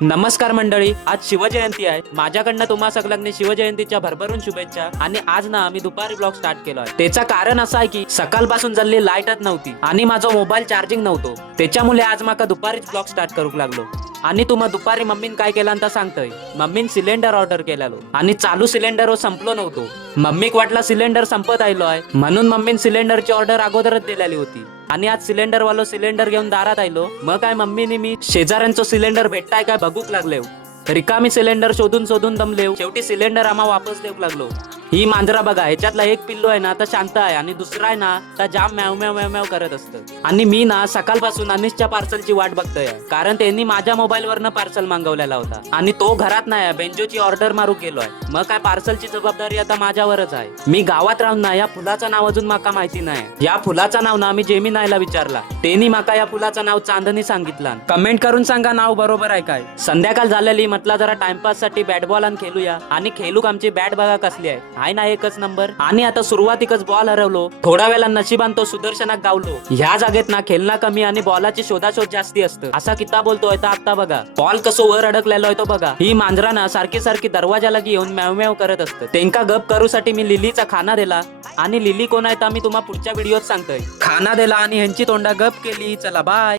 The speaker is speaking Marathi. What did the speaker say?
नमस्कार मंडळी, आज शिवजयंती आहे. माझ्याकडनं तुम्हा सगळ्यांनी शिवजयंतीच्या भरभरून शुभेच्छा. आणि आज ना आम्ही दुपारी ब्लॉग स्टार्ट केला आहे. त्याचं कारण असं आहे की सकाळपासून जल्ली लाईटच नव्हती आणि माझा मोबाईल चार्जिंग नव्हतो. त्याच्यामुळे आज माका दुपारीच ब्लॉग स्टार्ट करूक लागलो. आणि तुम्हा दुपारी मम्मीन काय केलं तर सांगतोय. मम्मीन सिलेंडर ऑर्डर केलेलो आणि चालू सिलेंडर संपलो नव्हतो. मम्मीक वाटला सिलेंडर संपत आलो आहे, म्हणून मम्मीन सिलेंडरची ऑर्डर अगोदरच दिलेली होती. आणि आज सिलेंडर वालो सिलेंडर घेऊन दारात आलो. मग काय मम्मीने मी शेजाऱ्यांचं सिलेंडर भेटताय काय बघूक लागले. रिकामी सिलेंडर शोधून शोधून दमले. शेवटी सिलेंडर आम्हा वापस देऊक लागलो. ही मांजरा बघा, ह्याच्यातला एक पिल्लू आहे ना तर शांत आहे आणि दुसरा आहे ना तर जाम म्याव म्याव म्याव म्याव करत असतं. आणि मी ना सकाळपासून अनिशच्या पार्सलची वाट बघतोय, कारण त्यांनी माझ्या मोबाईल वरनं पार्सल मागवलेला होता आणि तो घरात नाही. बेंजोची ऑर्डर मारू गेलोय. मग काय पार्सलची जबाबदारी आता माझ्यावरच आहे. मी गावात राहून ना या फुलाचं नाव अजून माका माहिती नाही. या फुलाचं नाव ना मी जेमिनायला विचारला. त्यांनी माका या फुलाचं नाव चांदणी सांगितलं. कमेंट करून सांगा नाव बरोबर आहे काय. संध्याकाळ झालेली, म्हटलं जरा टाइमपास साठी बॅट बॉल आणि खेळूया. आणि खेळूक आमची बॅट बघा कसली आहे ना, एकच नंबर. आणि आता सुरुवातीकच बॉल हरवलो. थोडा वेळा नशिबान तो सुदर्शनाक गावलो. ह्या जागेत ना खेळणं कमी आणि बॉलाची शोधाशोध जास्ती असतं. असा किता बोलतोय तर आता बघा बॉल कसो वर अडकलेलो आहे तो बघा. ही मांजरा ना सारखी सारखी दरवाजाला येऊन म्याव म्याव करत असतं. त्यांका गप करूसाठी मी लिलीचा खाना दिला. आणि लिली कोण आहे तर मी तुम्हाला पुढच्या व्हिडिओत सांगतोय. खाना दिला आणि ह्यांची तोंडा गप केली. चला बाय.